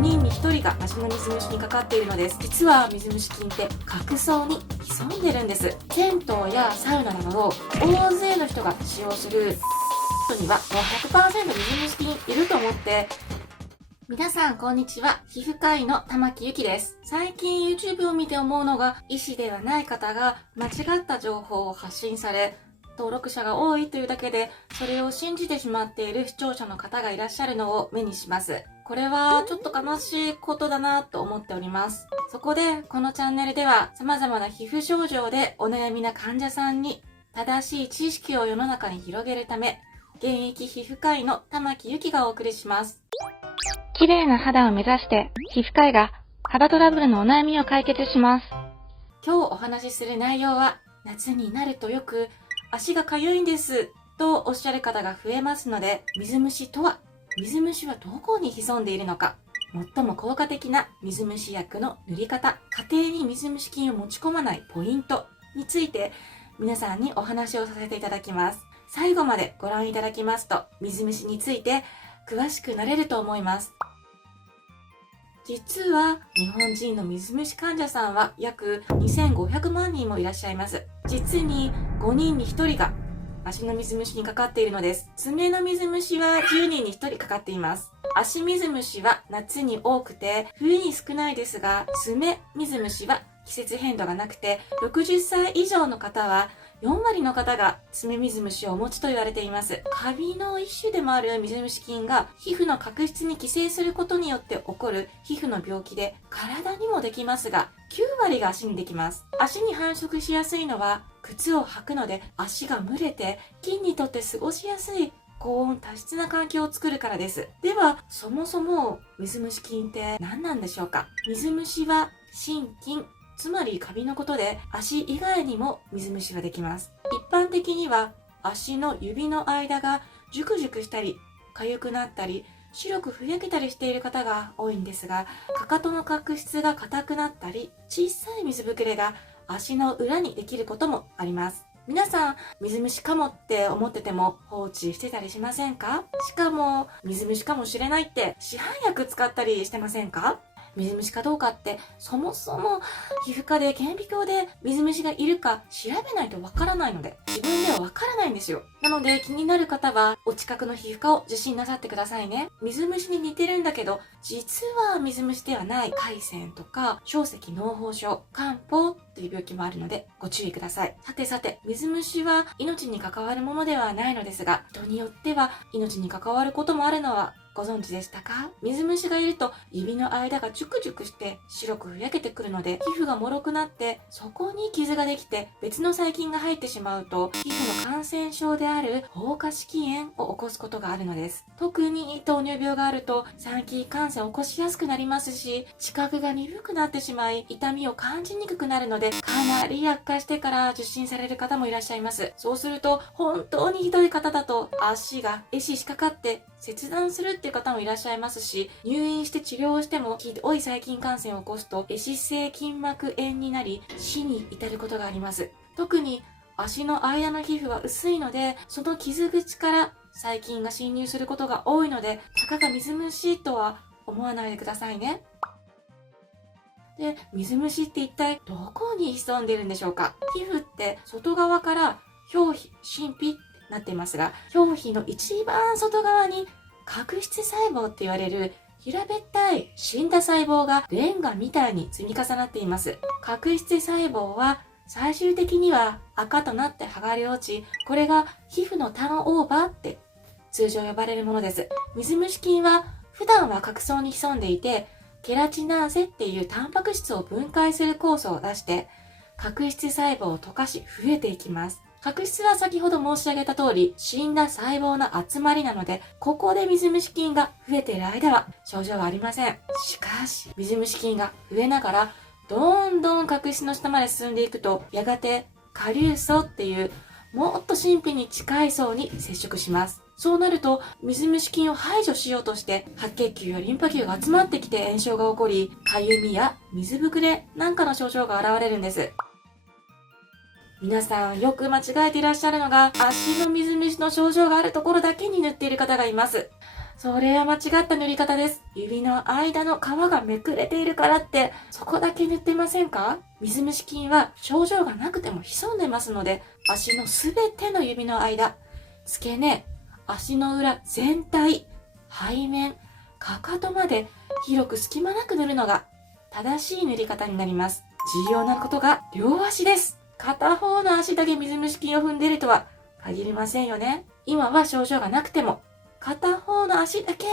人に1人が足の水虫にかかっているのです。実は水虫菌って角層に潜んでるんです。銭湯やサウナなどを大勢の人が使用する人にはもう 100% 水虫菌いると思って。皆さんこんにちは。皮膚科医の玉木ゆきです。最近 YouTube を見て思うのが、医師ではない方が間違った情報を発信され、登録者が多いというだけでそれを信じてしまっている視聴者の方がいらっしゃるのを目にします。これはちょっと悲しいことだなと思っております。そこでこのチャンネルでは様々な皮膚症状でお悩みな患者さんに正しい知識を世の中に広げるため、現役皮膚科医の玉木ゆきがお送りします。綺麗な肌を目指して皮膚科医が肌トラブルのお悩みを解決します。今日お話しする内容は、夏になるとよく足がかゆいんですとおっしゃる方が増えますので、水虫とは、水虫はどこに潜んでいるのか、最も効果的な水虫薬の塗り方、家庭に水虫菌を持ち込まないポイントについて皆さんにお話をさせていただきます。最後までご覧いただきますと、水虫について詳しくなれると思います。実は日本人の水虫患者さんは約2500万人もいらっしゃいます。実に5人に1人が足の水虫にかかっているのです。爪の水虫は10人に1人かかっています。足水虫は夏に多くて冬に少ないですが、爪水虫は季節変動がなくて、60歳以上の方は4割の方が爪水虫をお持ちと言われています。カビの一種でもある水虫菌が皮膚の角質に寄生することによって起こる皮膚の病気で、体にもできますが9割が足にできます。足に繁殖しやすいのは、靴を履くので足が蒸れて菌にとって過ごしやすい高温多湿な環境を作るからです。ではそもそも水虫菌って何なんでしょうか。水虫は真菌、つまりカビのことで、足以外にも水虫はできます。一般的には足の指の間がジュクジュクしたり痒くなったり白くふやけたりしている方が多いんですが、かかとの角質が硬くなったり小さい水ぶくれが足の裏にできることもあります。皆さん水虫かもって思ってても放置してたりしませんか？しかも水虫かもしれないって市販薬使ったりしてませんか？水虫かどうかってそもそも皮膚科で顕微鏡で水虫がいるか調べないとわからないので、自分ではわからないんですよ。なので気になる方はお近くの皮膚科を受診なさってくださいね。水虫に似てるんだけど実は水虫ではない海鮮とか小石脳胞症、漢方という病気もあるのでご注意ください。さて水虫は命に関わるものではないのですが、人によっては命に関わることもあるのはご存知でしたか？水虫がいると指の間がジュクジュクして白くふやけてくるので、皮膚が脆くなってそこに傷ができて別の細菌が入ってしまうと、皮膚の感染症である包括式炎を起こすことがあるのです。特に糖尿病があると細菌感染を起こしやすくなりますし、知覚が鈍くなってしまい痛みを感じにくくなるので、かなり悪化してから受診される方もいらっしゃいます。そうすると本当にひどい方だと足が壊死しかかって切断するっていう方もいらっしゃいますし、入院して治療をしてもひどい細菌感染を起こすと壊死性筋膜炎になり死に至ることがあります。特に足の間の皮膚は薄いので、その傷口から細菌が侵入することが多いので、たかが水虫とは思わないでくださいね。で、水虫って一体どこに潜んでいるんでしょうか。皮膚って外側から表皮、真皮ってなっていますが、表皮の一番外側に角質細胞って言われる平べったい死んだ細胞がレンガみたいに積み重なっています。角質細胞は最終的には赤となって剥がれ落ち、これが皮膚のターンオーバーって通常呼ばれるものです。水虫菌は普段は角層に潜んでいて、ケラチナーゼっていうタンパク質を分解する酵素を出して角質細胞を溶かし増えていきます。角質は先ほど申し上げた通り死んだ細胞の集まりなので、ここで水虫菌が増えている間は症状はありません。しかし水虫菌が増えながらどんどん角質の下まで進んでいくと、やがて下流層っていうもっと真皮に近い層に接触します。そうなると水虫菌を排除しようとして白血球やリンパ球が集まってきて炎症が起こり、かゆみや水ぶくれなんかの症状が現れるんです。皆さんよく間違えていらっしゃるのが、足の水虫の症状があるところだけに塗っている方がいます。それは間違った塗り方です。指の間の皮がめくれているからって、そこだけ塗ってませんか？水虫菌は症状がなくても潜んでますので、足のすべての指の間、付け根、足の裏全体、背面、かかとまで広く隙間なく塗るのが正しい塗り方になります。重要なことが両足です。片方の足だけ水虫菌を踏んでいるとは限りませんよね。今は症状がなくても、片方の足だけ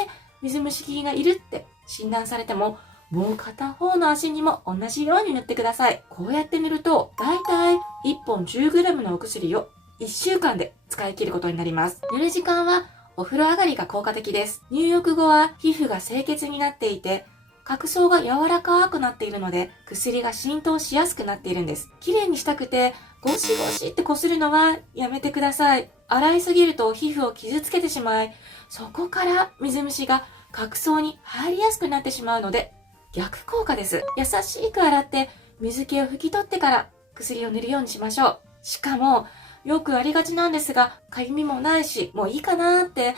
水虫菌がいるって診断されても、もう片方の足にも同じように塗ってください。こうやって塗ると、だいたい1本 10g のお薬を1週間で使い切ることになります。塗る時間はお風呂上がりが効果的です。入浴後は皮膚が清潔になっていて、角層が柔らかくなっているので、薬が浸透しやすくなっているんです。綺麗にしたくて、ゴシゴシって擦るのはやめてください。洗いすぎると皮膚を傷つけてしまい、そこから水虫が角層に入りやすくなってしまうので、逆効果です。優しく洗って水気を拭き取ってから薬を塗るようにしましょう。しかも、よくありがちなんですが、かゆみもないし、もういいかなーって、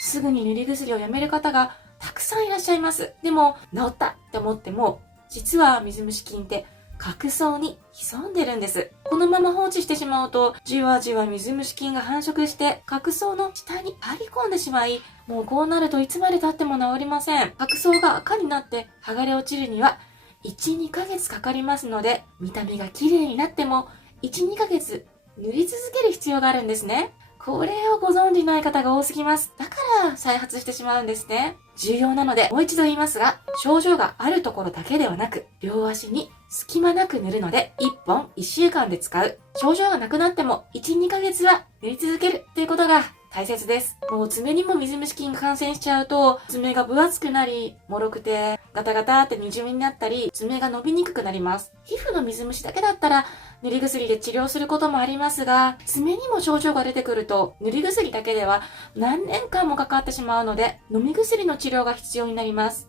すぐに塗り薬をやめる方がたくさんいらっしゃいます。でも、治ったって思っても、実は水虫菌って角層に潜んでるんです。このまま放置してしまうと、じわじわ水虫菌が繁殖して、角層の下に入り込んでしまい、もうこうなるといつまで経っても治りません。角層が赤になって剥がれ落ちるには、1、2ヶ月かかりますので、見た目が綺麗になっても、1、2ヶ月塗り続ける必要があるんですね。これをご存じない方が多すぎます。だから再発してしまうんですね。重要なのでもう一度言いますが、症状があるところだけではなく、両足に隙間なく塗るので、1本1週間で使う。症状がなくなっても1、2ヶ月は塗り続けるということが大切です。もう爪にも水虫菌が感染しちゃうと、爪が分厚くなり、脆くてガタガタってにじみになったり、爪が伸びにくくなります。皮膚の水虫だけだったら、塗り薬で治療することもありますが、爪にも症状が出てくると、塗り薬だけでは何年間もかかってしまうので、飲み薬の治療が必要になります。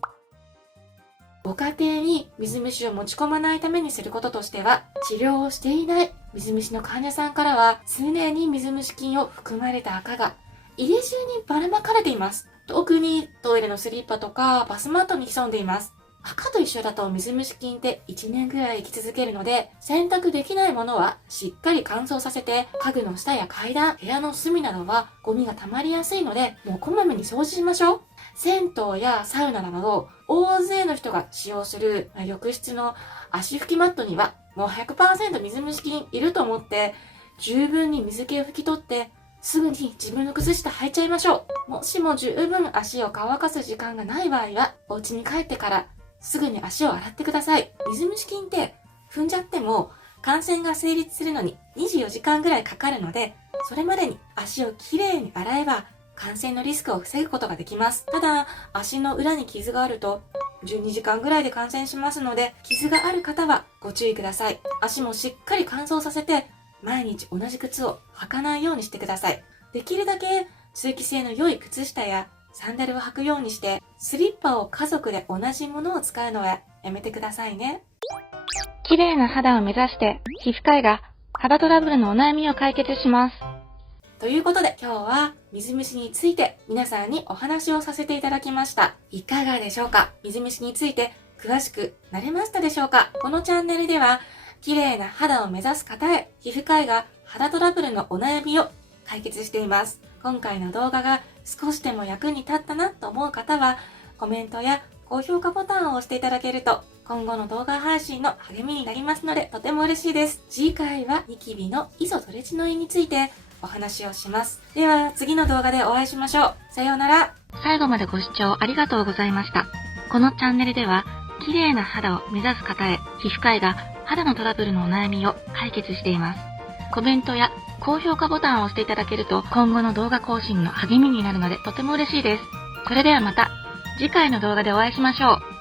ご家庭に水虫を持ち込まないためにすることとしては、治療をしていない水虫の患者さんからは、常に水虫菌を含まれた赤が家中にばらまかれています。特にトイレのスリッパとかバスマットに潜んでいます。赤と一緒だと水虫菌って1年ぐらい生き続けるので、洗濯できないものはしっかり乾燥させて、家具の下や階段、部屋の隅などはゴミが溜まりやすいので、もうこまめに掃除しましょう。銭湯やサウナなど、大勢の人が使用する浴室の足拭きマットには、もう 100% 水虫菌いると思って、十分に水気を拭き取って、すぐに自分の靴下履いちゃいましょう。もしも十分足を乾かす時間がない場合は、お家に帰ってからすぐに足を洗ってください。水虫菌って踏んじゃっても感染が成立するのに24時間ぐらいかかるので、それまでに足をきれいに洗えば感染のリスクを防ぐことができます。ただ、足の裏に傷があると12時間ぐらいで感染しますので、傷がある方はご注意ください。足もしっかり乾燥させて、毎日同じ靴を履かないようにしてください。できるだけ通気性の良い靴下やサンダルを履くようにして、スリッパを家族で同じものを使うのはやめてくださいね。綺麗な肌を目指して、皮膚科医が肌トラブルのお悩みを解決します。ということで今日は水虫について皆さんにお話をさせていただきました。いかがでしょうか？水虫について詳しくなれましたでしょうか？このチャンネルでは綺麗な肌を目指す方へ皮膚科医が肌トラブルのお悩みを解決しています。今回の動画が少しでも役に立ったなと思う方はコメントや高評価ボタンを押していただけると今後の動画配信の励みになりますのでとても嬉しいです。次回はニキビのイソドレチノインについてお話をします。では次の動画でお会いしましょう。さようなら。最後までご視聴ありがとうございました。このチャンネルでは綺麗な肌を目指す方へ皮膚科医が肌のトラブルのお悩みを解決しています。コメントや高評価ボタンを押していただけると今後の動画更新の励みになるのでとても嬉しいです。それではまた次回の動画でお会いしましょう。